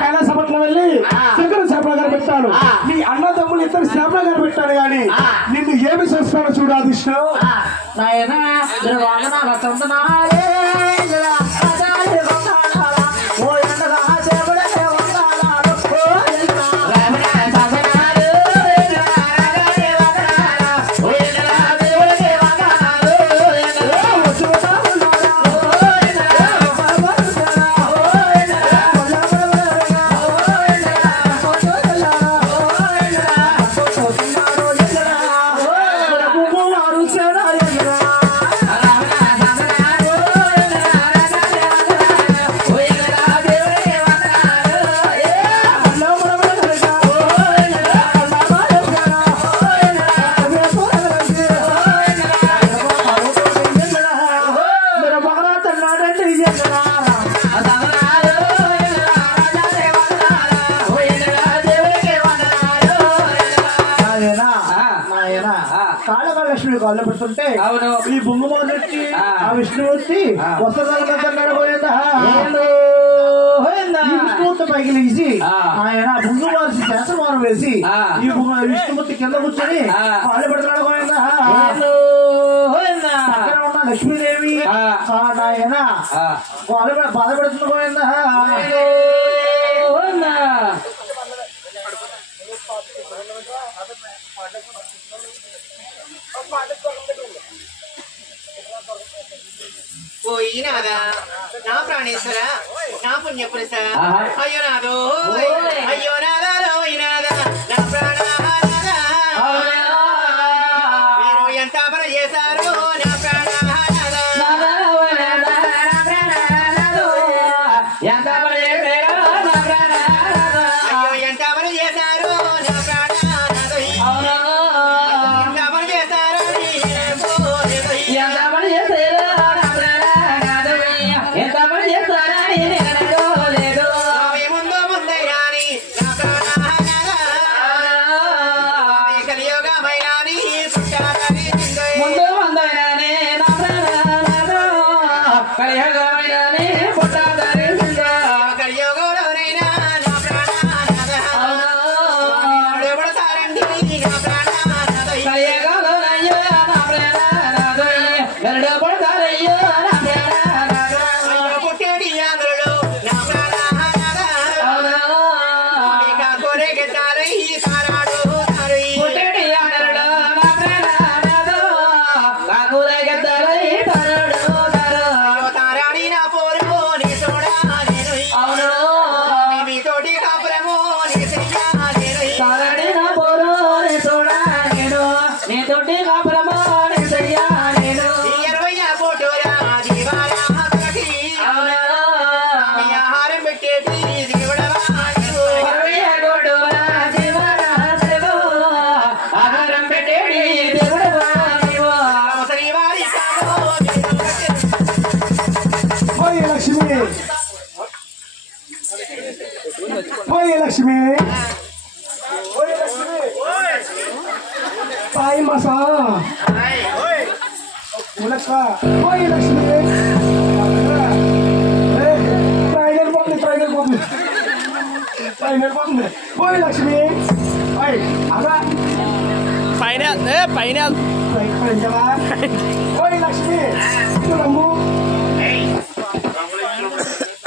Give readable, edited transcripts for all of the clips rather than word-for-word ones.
కైలాసపట్నం వెళ్ళి శంకర శ్యామనగర్ పెట్టాను. నీ అన్నదమ్ములు ఇద్దరు శ్యామనగర్ పెట్టాను గాని నిన్ను ఏమి చేస్తానో చూడా విష్ణు. కాళకాళలక్ష్మి కాళ్ళు పెడుతుంటే ఈ బొమ్మమోహన్ వచ్చి ఆ విష్ణుమూర్తి వస్త్రపోయిందా విష్ణుమూర్తి పైకి లేచి ఆయన బొమ్మవారి శాస్త్రమానం వేసి ఈ విష్ణుమూర్తి కింద కూర్చొని కాళ్ళు పెడుతున్నాడు పోయిందా ఉన్న లక్ష్మీదేవి ఆయన బాధపడుతున్న పోయిందా పోయినాదా నా ప్రాణేశ్వర నా పుణ్యపురుష అయ్యో నాదో అయ్యో నాదా పోయినాదా నా ప్రాణనాదా మీరు ఎంత పన చేశారు నా ప్రాణనాదా ఎంత పన చేశారు నా ప్రాణనాదా అయ్యో ఎంత పన చేశారు నా ప్రాణనాదా ఎంత పన చేశారు ఎంత పన చేశారు లక్ష్మి తాయి మసా లక్ష్మి పోయి లక్ష్మి అలా పైన పైన పోయి లక్ష్మి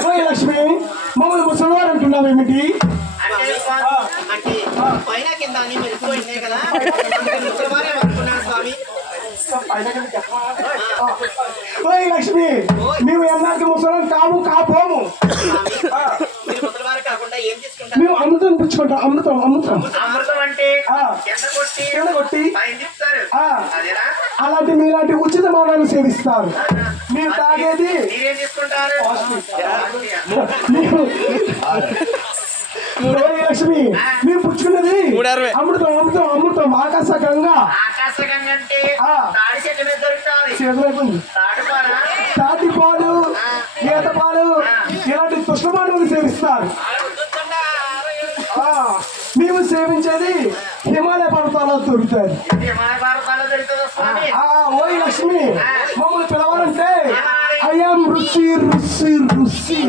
పోయి లక్ష్మి మమ్మల్ని ముసలివారు అంటున్నావు ఏమిటి? పైన కింద మెరిసిపోయిందే కదా స్వామి. ఓయ్ లక్ష్మి మేము ఎన్నాళ్ళకి ముసలం కాపోము. మేము అమృతం పుచ్చుకుంటాం. అమృతం అంటే ఎండగొట్టి అలాంటి మీలాంటి ఉచిత మానాలు సేవిస్తారు. మీరు తాగేది లక్ష్మి మీరు పుచ్చుకున్నది అమృతం అమృతం అమృతం ఆకాశగంగా. అంటే తాటి పాలు ఈత పాలు ఇలాంటి తుష్ణమానవులు సేవిస్తారు. మేము సేవించేది హిమాలయ పర్వతాల్లో దొరుకుతాయి. ఓయ్ లక్ష్మి మమ్మల్ని పిలవాలంటే ఐఎమ్ రుచి రుచి రుచి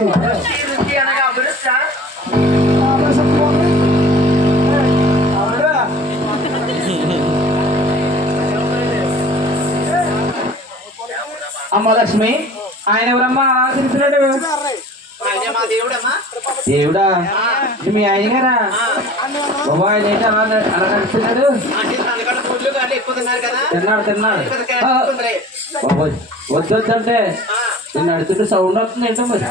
అమ్మ లక్ష్మి ఆయన ఎవరమ్మా అలా తిరుగుతున్నాడు దేవుడా మీ ఆయన గారా బాబా ఆయన ఏంటి అలా అలా నడుస్తున్నాడు తిన్నాడు తిన్నాడు బాబోయ్ వద్దొద్దంటే నేను నడుతుంటే సౌండ్ వస్తుంది ఏంటో మరి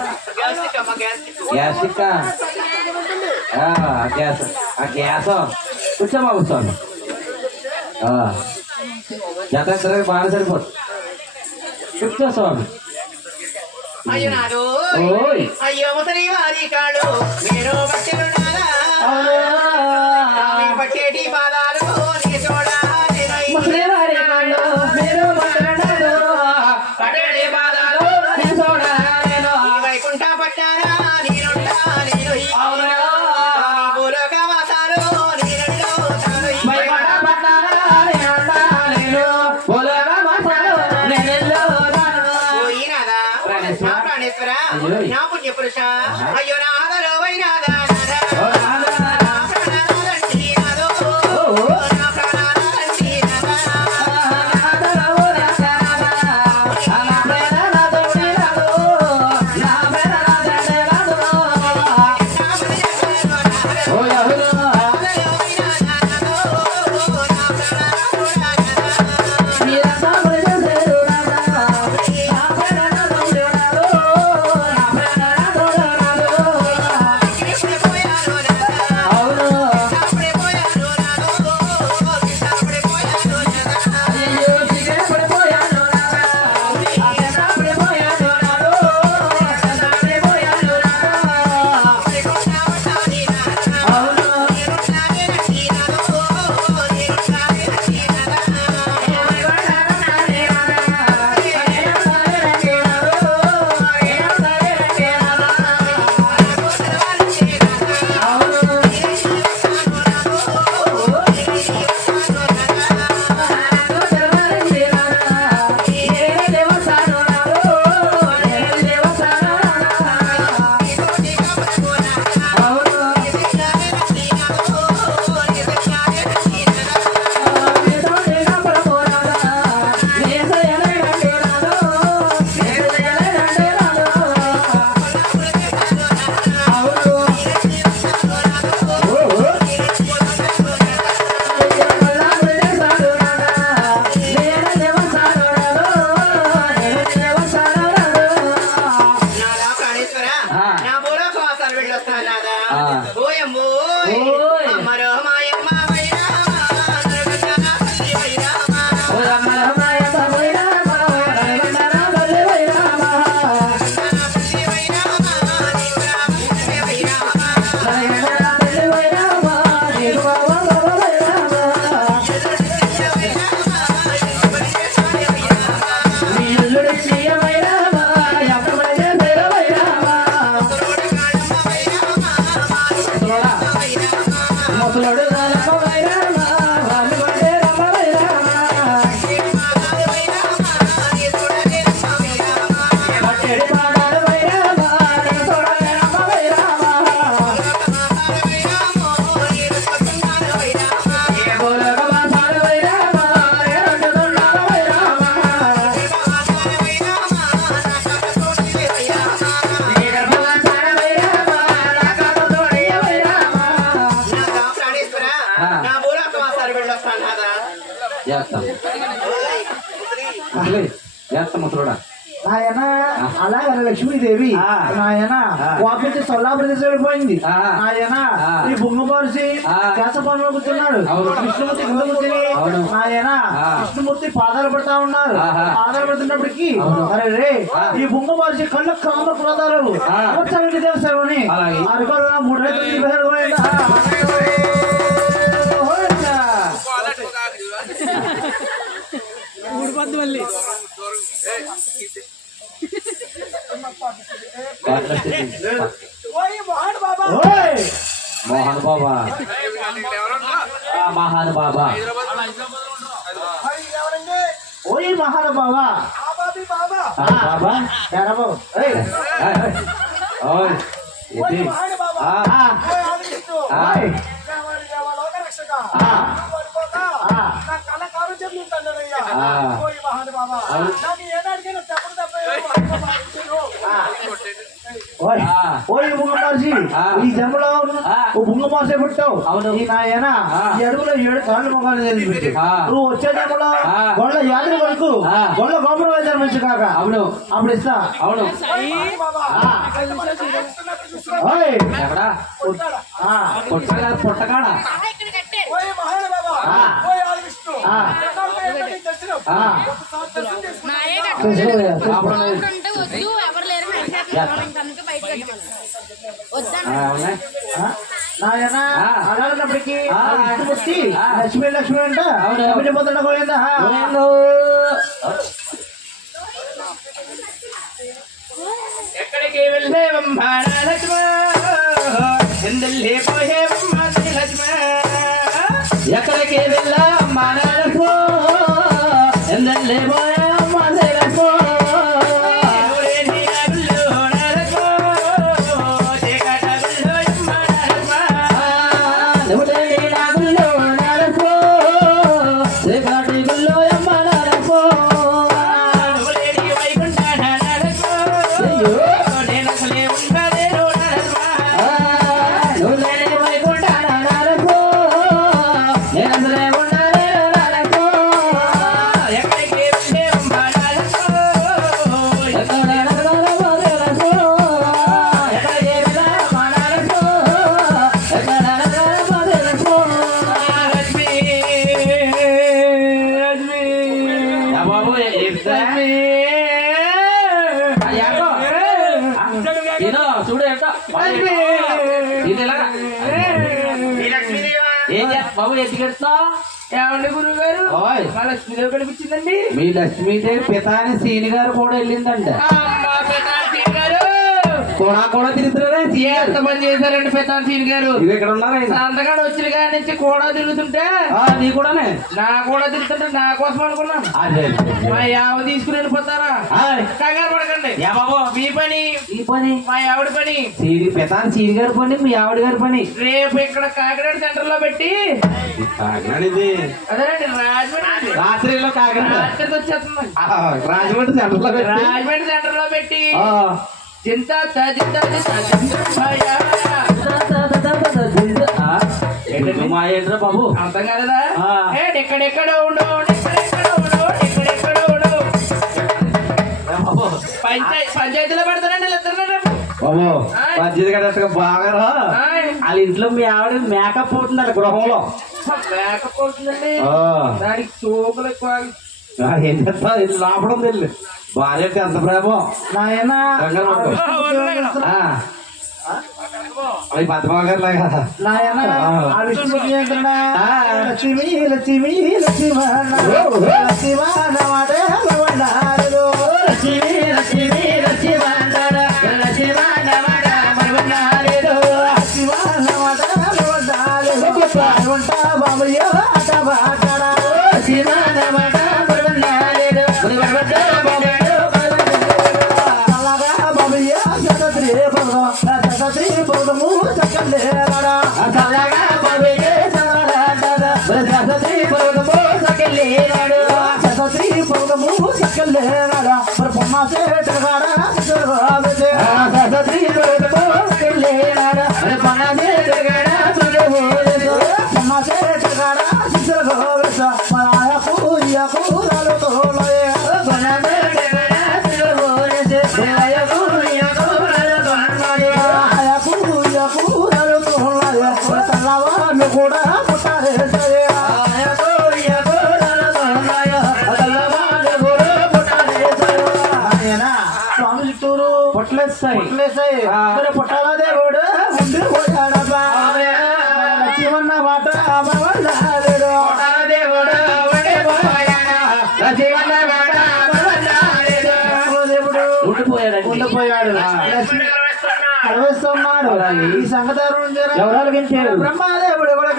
గ్యాస్ ఇక్క గ్యాస్ ఆ గ్యాస్ కూర్చోమా కూర్చోండి జత బాగా సరిపోదు కూర్చో స్వామి అయ్యో నాడు అయ్యో ముసలి వారి కాడు మీరు పట్టేటి పాదాలు వైకుంఠ పట్టారా నేనుంటా నేను భూలోక వాసాలు ప్రాణేశ్వర నా పుణ్య పురుష అయ్యో నాదలో వైనాదా ఆయన అలాగే లక్ష్మీదేవి ఆయన వాపించి సొల్లాప్రదేశ్ వెళ్ళిపోయింది. ఆయన ఈ బొంగపారిసి కేశపాలలో కూర్చున్నాడు. విష్ణుమూర్తి కింద కూర్చుని ఆయన విష్ణుమూర్తి పాదాలు పడతా ఉన్నారు. పాదాలు పడుతున్నప్పటికీ అరే రే ఈ బొంగపారిసి కళ్ళు కామ ప్రదాలు దేవస్థానం అరకాల 3 మళ్ళీ మోహన్ బాబా మహాన్ బాబా ఓయ్ మహాన్ బాబా బాబా ఈ జన్మలో బుంగ మోసే పుట్టావు ఈ నాయన ఈ అడుగులో 7 కాళ్ళు మొగాలు తెలిపి నువ్వు వచ్చే జన్మలో గొళ్ళ యాదరి వరకు గొళ్ళ గోపురం జన్మించు కాక అవును అప్పుడు ఇస్తా అవును పుట్టకాడ నాయన అలాంటప్పటికి లక్ష్మి లక్ష్మి అంట పొందడ పోయిందా ఎక్కడికి వెళ్ళే లక్ష్మి ఎక్కడికి వెళ్ళా మానలక్ష్మో ఎందల్లే పోయా మానలక్ష్మో బాబు ఎత్తికెడుతున్నా ఏమండి గురువు గారు మా లక్ష్మీదేవి కనిపించిందండి మీ లక్ష్మీదేవి పితాని సీని గారు కూడా వెళ్ళిందండి కూడా తిరుగుతున్నారా ఎంత పని చేశారండి పితాని సీని గారు ఇక్కడ ఉన్నారా అంతగాడు వచ్చిన కాడి నుంచి కూడా తిరుగుతుంటే నీ కూడానే నా కూడా తిరుగుతుంటే నా కోసం అనుకున్నాను మా యావ తీసుకుని వెళ్ళిపోతారా కంగారు పడకండి బాబు మీ పని ఈ పని మా ఆవిడ పని పితాని సీని గారి పని మీ ఆవిడ గారి పని రేపు ఇక్కడ కాకినాడ సెంటర్ లో పెట్టి అదేనండి రాజమండ్రి రాత్రిలో కాకినాడ రాత్రికి వచ్చేస్తుంది రాజమండ్రి సెంటర్ లో రాజమండ్రి సెంటర్ లో పెట్టి చింత ఏంట్రా బాబు అర్థం కాదా ఎక్కడెక్కడ ఉండు పంచాయతీలో పెడతానండి బాబు పంచాయతీ కట్టగా బాగా వాళ్ళ ఇంట్లో మీ ఆవిడ మేకప్ అవుతుంది గృహంలో మేకప్ అవుతుందండి దానికి సోకులు ఏం చేస్తా లాపడం తెలియదు భార్య ఎంత ప్రేమో నాయన పద్మా గారు లాగా నాయన లక్ష్మి లక్ష్మి లక్ష్మి లక్ష్మి కూడా స్వామి చుట్టూరు పొట్లేస్తాయి పుట్టాలా దేవుడు ముందు పోయాడబ్బా లక్ష్మణ మాట దేవుడు ఉండిపోయాడు అడవిస్తున్నాడు ఈ సంగతి ఎవరాలు గెలిచారు బ్రహ్మదేవుడు కూడా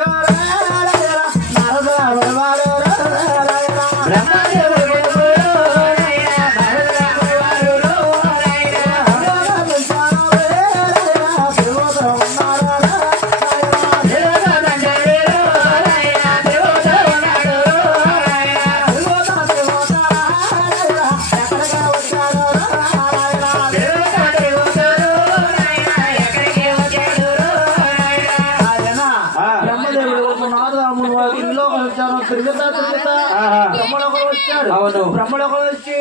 బ్రహ్మలోకం వచ్చాడు. అవును. బ్రహ్మలోకం వచ్చి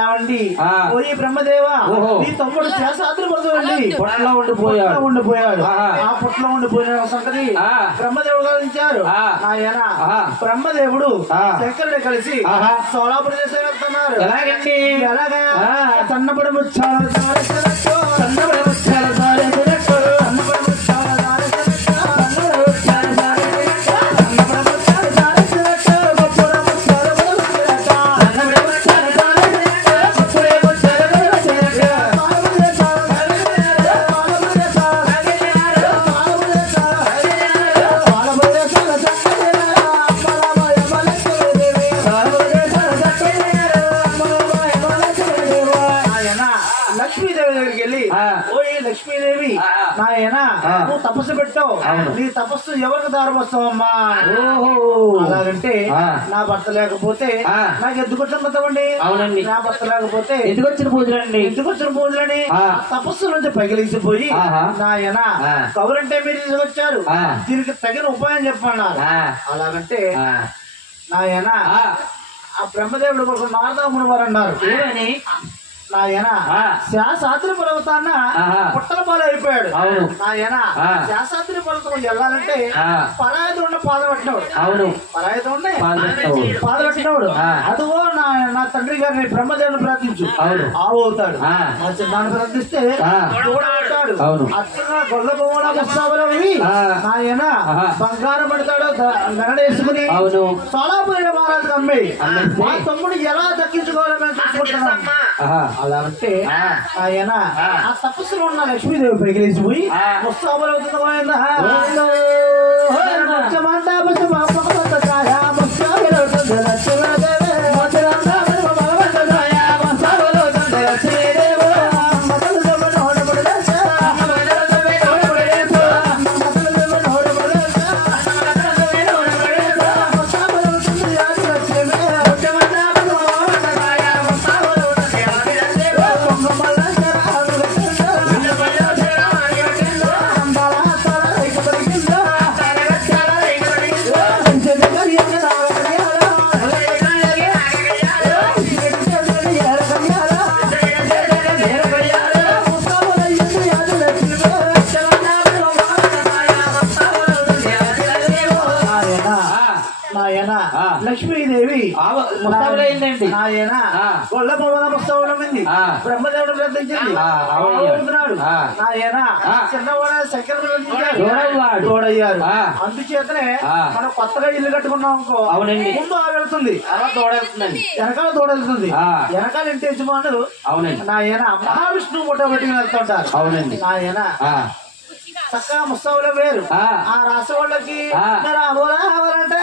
ఏమండి పోయి బ్రహ్మదేవా నీ తమ్ముడు శేషాద్రి పడుతుంది పొట్టలో ఉండిపోయాడు. ఆ పుట్టలో ఉండిపోయిన సంగతి బ్రహ్మదేవుడు గమనించారు. ఆయన బ్రహ్మదేవుడు శంకరుడు కలిసి సోలాపురం చేసి వెళ్తున్నారు. ఎలాగండి? ఎలాగా? సన్నపడి ముచ్చాలు సన్నపడి ముచ్చాలు లక్ష్మీదేవి దగ్గరికి వెళ్ళి ఓయ్ లక్ష్మీదేవి నాయన నువ్వు తపస్సు పెట్టావు, నీ తపస్సు ఎవరికి దారిపోస్తావమ్మా? అలాగంటే నా భర్త లేకపోతే నాకు ఎందుకు వచ్చిన మొత్తమండి? అవునండి. నా భర్త లేకపోతే ఎందుకు వచ్చిన పూజలని తపస్సు నుంచి పగిలిసిపోయి నాయన కవులంటే మీరు తీసుకొచ్చారు, దీనికి తగిన ఉపాయం చెప్పన్నారు. అలాగంటే నాయన ఆ బ్రహ్మదేవుడు ఒక నారదాముని వారు అన్నారు. నాయన శాస్త్రి పర్వతాన్న పుట్టల పాలు అయిపోయాడు. నాయన శాస్త్రి పర్వతం వెళ్ళాలంటే పరాయితో ఉండే పాద పెట్టినవాడు. పరాయితో ఉండే పాద పెట్టినవాడు. అదిగో నా తండ్రి గారిని బ్రహ్మదేవుని ప్రార్థించు, ఆవు అవుతాడు. దాన్ని ప్రార్థిస్తే అవుతాడు. అట్లా గొల్ల బొమ్మల పుస్తకాలు నాయన బంగారం పడతాడు గణేసుకుని సోలాపురి మహారాజు అమ్మి మా తమ్ముడు ఎలా దక్కించుకోవాలో మేము చూసుకుంటున్నాం. అలా అంటే ఆయన ఆ తపస్సులో ఉన్న లక్ష్మీదేవి పైకిలేసిపోయి ముస్తాబులు అవుతుంది. లక్ష్మీదేవి నాయన గొల్ల పవన పుస్తకమైంది. బ్రహ్మదేవుడు ప్రార్థించింది, నాయన చిన్నవాడ శంకరుడు తోడయ్యారు. అందుచేతనే మనం కొత్తగా ఇల్లు కట్టుకున్నాం అనుకో, ముందు ఆ వెళ్తుంది వెనకాల తోడెళ్తుంది. వెనకాల ఇంటి యజమానుడు నాయన మహావిష్ణువు ముట్ట పెట్టుకుని వెళ్తుంటారు. నాయన చక్కగా ముస్తాబులో వేరు. ఆ రాష్ట్ర వాళ్ళకి రావాలంటే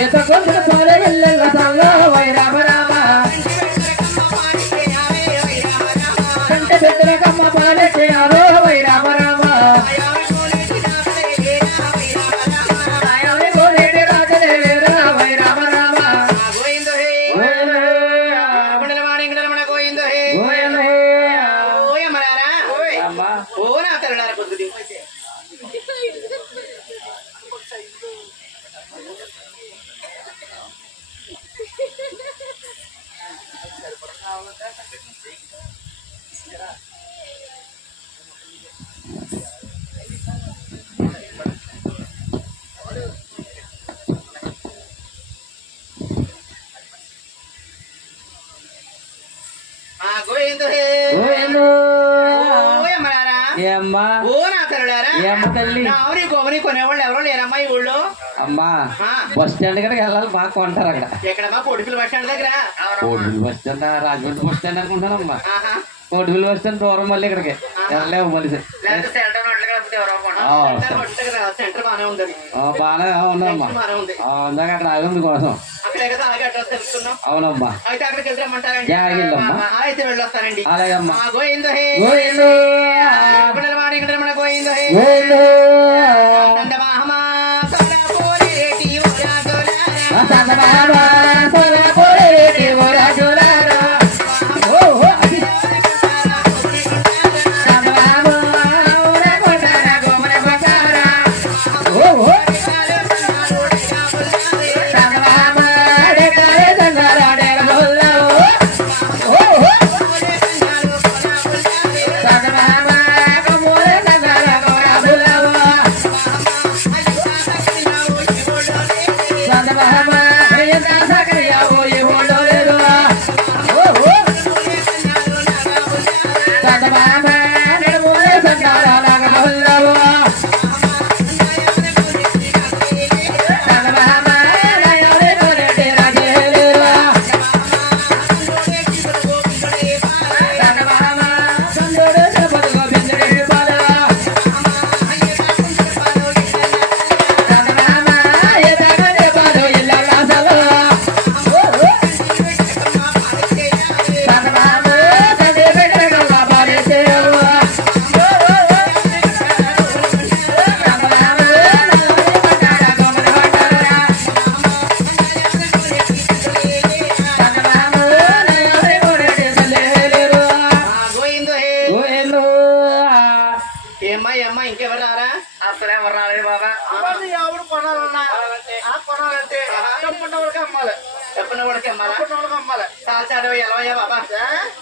ఈత కొద్దులు పాలే వెళ్ళ సంగా వై రామ రామ కంటే పెద్దలకమ్మ పాలెట్టే ఆరో వై రామ రామ గోరేడి రాజలే వేరా వై రామ రామ కొనేవాళ్ళు ఎవరో లేరమ్మా ఈ ఊళ్ళో. అమ్మా బస్ స్టాండ్ దగ్గరికి వెళ్ళాలి బాగా కొంటారు అక్కడ. ఎక్కడమ్మా? కోటిపల్లి బస్ స్టాండ్ దగ్గర. Kotipalli bus stand Rajahmundry bus stand అనుకుంటానమ్మా. కోటిపల్లి బస్ స్టాండ్ దూరం మళ్ళీ ఇక్కడికి వెళ్ళలేవు మళ్ళీ. బాగానే ఉందమ్మా. ఇందాక అక్కడ ఆగింది కోసం. అవునమ్మా. అయితే అక్కడికి వెళ్తామంటారండి. అయితే వెళ్ళొస్తానండి. అలాగమ్మా. గోయిందో గోయిందో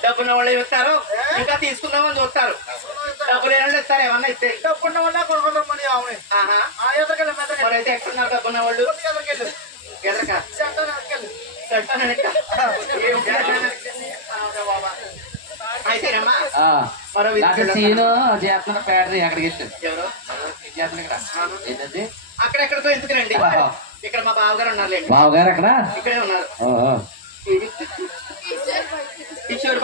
డబ్బున్న వాళ్ళు ఇస్తారు, ఇంకా తీసుకుందామని చూస్తారు. డబ్బులు ఏమన్నా ఇస్తారు, ఏమన్నా ఇస్తే డబ్బున్న వాళ్ళ కొనుక్కుందామని. ఎక్కడ డబ్బున్న వాళ్ళు ఎదరక అయితేనమ్మా. మరో అక్కడెక్కడికో ఎందుకురండి, ఇక్కడ మా బావగారు ఉన్నారులేండి. బావగారు అక్కడ ఇక్కడే ఉన్నారు. కిషోర్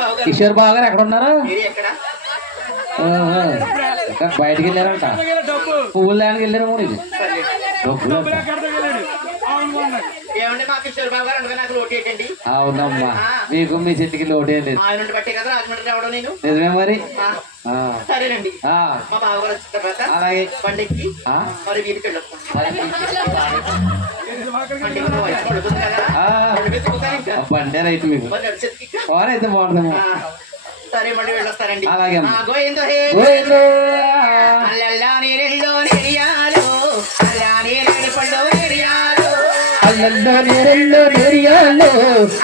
బావ గారు ఎక్కడ ఉన్నారు? ఎక్కడ బయటకు వెళ్ళారంట, పువ్వులు దానికి వెళ్ళారు. ఏమండి మా కిషోర్ బాబు గారు అందుకని నాకు లోటు ఏంటండి? అవునమ్మా, మీకు మీ చెట్టుకి లోటు ఏం లేదు. ఆయన బట్టే కదా రాజమండ్రి రావడం నేను. నిజమే మరి. సరేనండి, మా బావగారు వచ్చిన తర్వాత అలాగే బండికి మరి వీధికి బండే రైతు మీకు అయితే బాగుంటుంది. సరే మళ్ళీ వెళ్ళొస్తారండి. అలాగే గోయిందో అల్లల్లా నీరెల్లో నెరియాలు, అల్లా నేరేడు పళ్ళు నెరియాలు, అల్లల్లో నేరెల్లో నెరియాలు,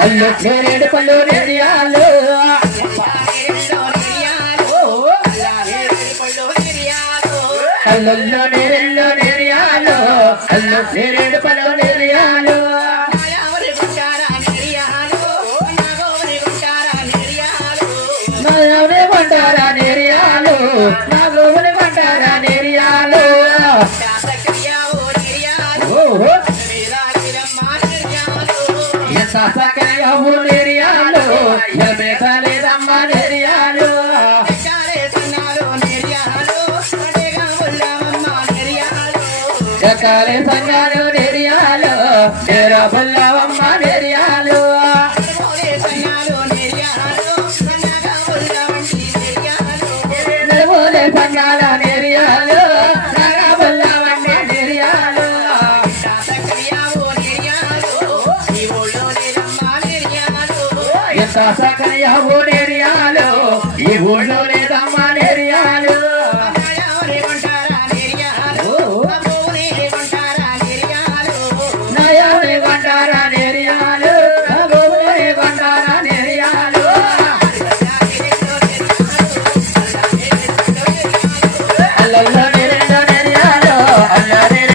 అల్లో నేరేడు పళ్ళు నెరియాలు, అల్లల్లో నేరెల్లో నెరియాలు, అల్లో నేరేడు పళ్ళు నెరియాలు. కొంటారా నెరియాలు, నా గోవుని కొంటారా నెరియాలు. ఎంత సకయ్యవు నెరియాలు, లేదమ్మ నెరియాలు. ఎకాలే సంగాలు నెరియాలు, నేరా బుల్లవమ్మ నెరియాలు సంగాల నెరియాలు బుల్లవమ్మ నెరియాలు ఎంత సకనయావో నెరియాలు